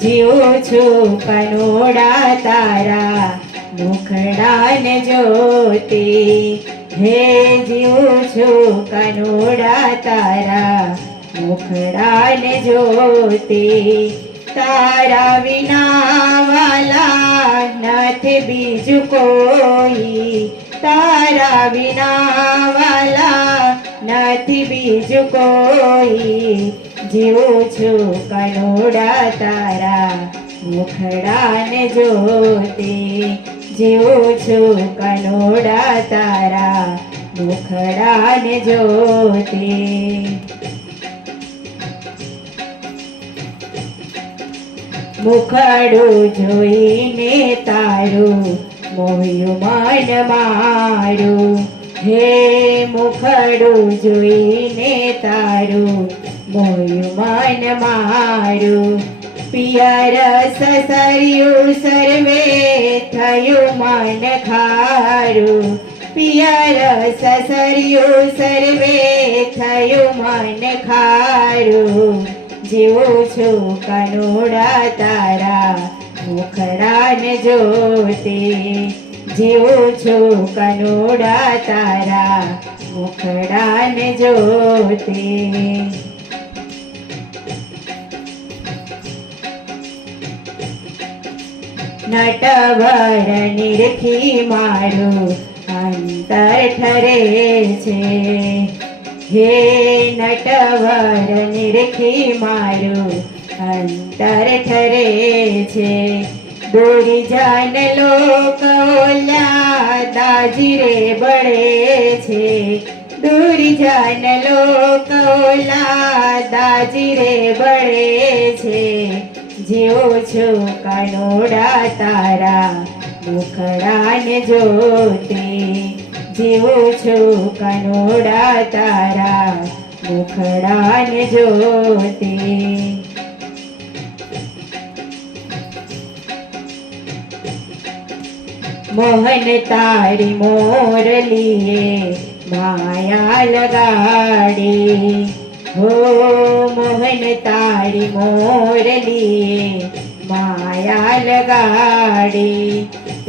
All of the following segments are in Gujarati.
જીવું છું કનોડા તારા મુખડાને જોતે, હે જીવું છું કનોડા તારા મુખડાને જોતે. તારા વિના વાલા નથી બીજું કોઈ, તારા વિના વાલા નથી બીજું કોઈ. જીવું છું કનોડા તારા મુખડાને જોતે, જીવું છું કનોડા તારા મુખડાને જોતે. મુખડું જોઈને તારું મોહ્યું મન મારું, હે મુખડું જોઈને તારું મોહ્યું મન મારું. પિયર સસર્યું સર્વે થયું મન ખારું, પિયર સસર્યું સર્વે થયું મન ખારું. જીવું છું કનોડા તારા મુખડાને જોતે, જીવું છું કનોડા તારા મુખડાને જોતે. નટવર નિરખી મારું અંતર ઠરે છે, હે નટવર નિરખી મારું અંતર ઠરે છે. દોરી જાન લોક ઓલ્યા દાજી રે બળે છે, દોરી જાન લોક ઓલા દાજી રે બળે છે. જીવું છું કનોડા તારા મુખડાને જોતે, જીવું છું કનોડા તારા મુખડાને જોતે. મોહન તારી મોરલીએ માયા લગાડી, હો મોહન તારી મોરલીએ માયા લગાડી.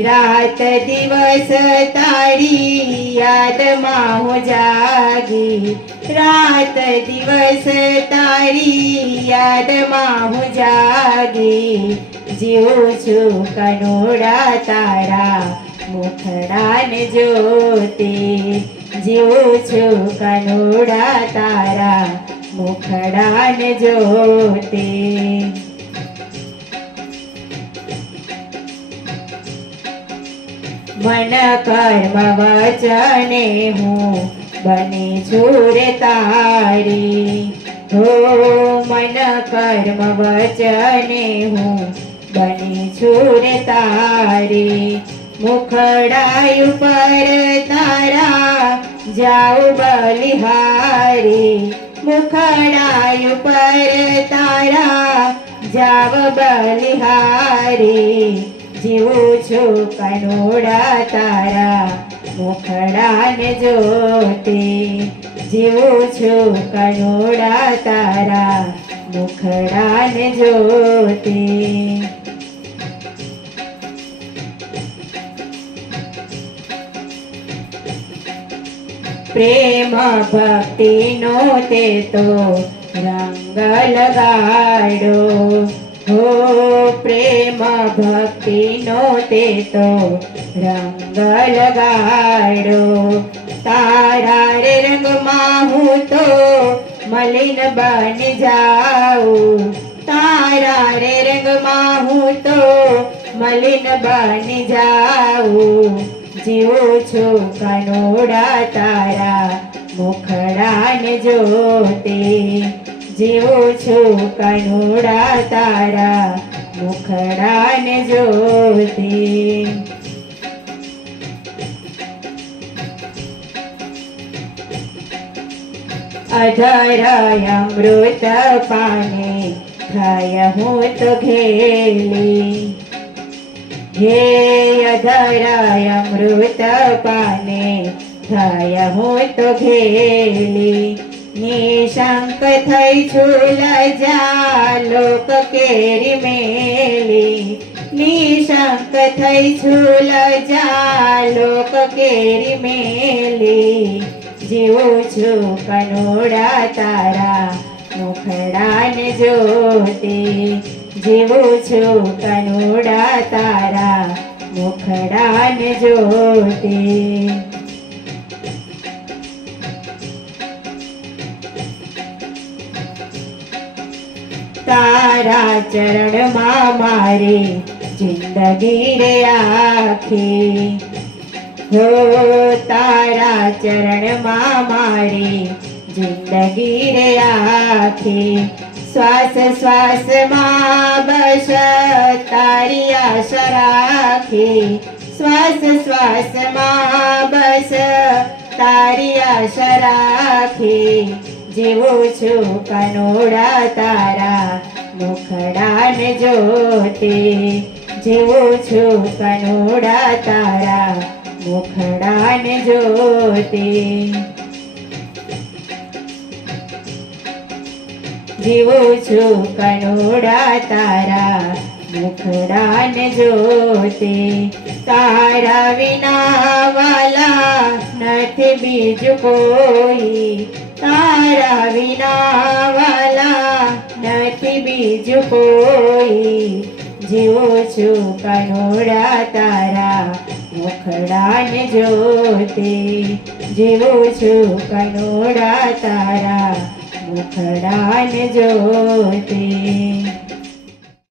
રાત દિવસ તારી યાદમાં હું જાગી, રાત દિવસ તારી યાદમાં હું જાગી. જીવું છું કનોડા તારા મુખડાને જોતે, જીવું છું કનોડા તારા મુખડાને જોતે. મન કર્મ વચને હું બની છું રે તારી, હો મન કર્મ વચને હું બની છું રે તારી. મુખડાય ઉપર તારા જાઉં બલિહારી, મુખડાય ઉપર તારા જાવ બલિહારી. જીવું છું કનોડા તારા મુખડાને જોતે, જીવું છું કનોડા તારા મુખડાને જોતે. પ્રેમ ભક્તિનો તે તો રંગ લગાડો, હો પ્રેમ ભક્તિનો તે તો રંગ લગાડો. તારા રે રંગમાં હું તો મલિન બની જાઉં, તારા રે રંગમાં હું તો મલિન બની જાઉં. જીવું છું કનોડા તારા મુખડાને જોતે, જીવું છું કનોડા તારા મુખડાને જોતે. અધર અમૃત પાને થય હું તો ઘેલી, હે અધર અમૃત પાને થય હું તો ઘેલી. નિશંક થઈ છું લજા લોક કેરી મેલી નિશંક થઈ છું લજા લોક કેરી મેલી જીવું છું કનોડા તારા મુખડાને જોતે જીવું છું કનોડા તારા મુખડાને જોતે તારા ચરણમાં મારી જિંદગી રે આખી હો તારા ચરણમાં મારી જિંદગી રે આખી શ્વાસ શ્વાસમાં બસ તારી આશા રાખી શ્વાસ શ્વાસમાં બસ તારી આશા રાખી જીવું છું કનોડા તારા મુખડાને જોતે જીવું છું કનોડા તારા મુખડાને જોતે જીવું છું કનોડા તારા મુખડાને જોતે તારા વિના વાલા નથી બીજું કોઈ તારા વિના વાલા નથી બીજું કોઈ જીવું છું કનોડા તારા મુખડાને જોતે જીવું છું કનોડા તારા મુખડાને જોતે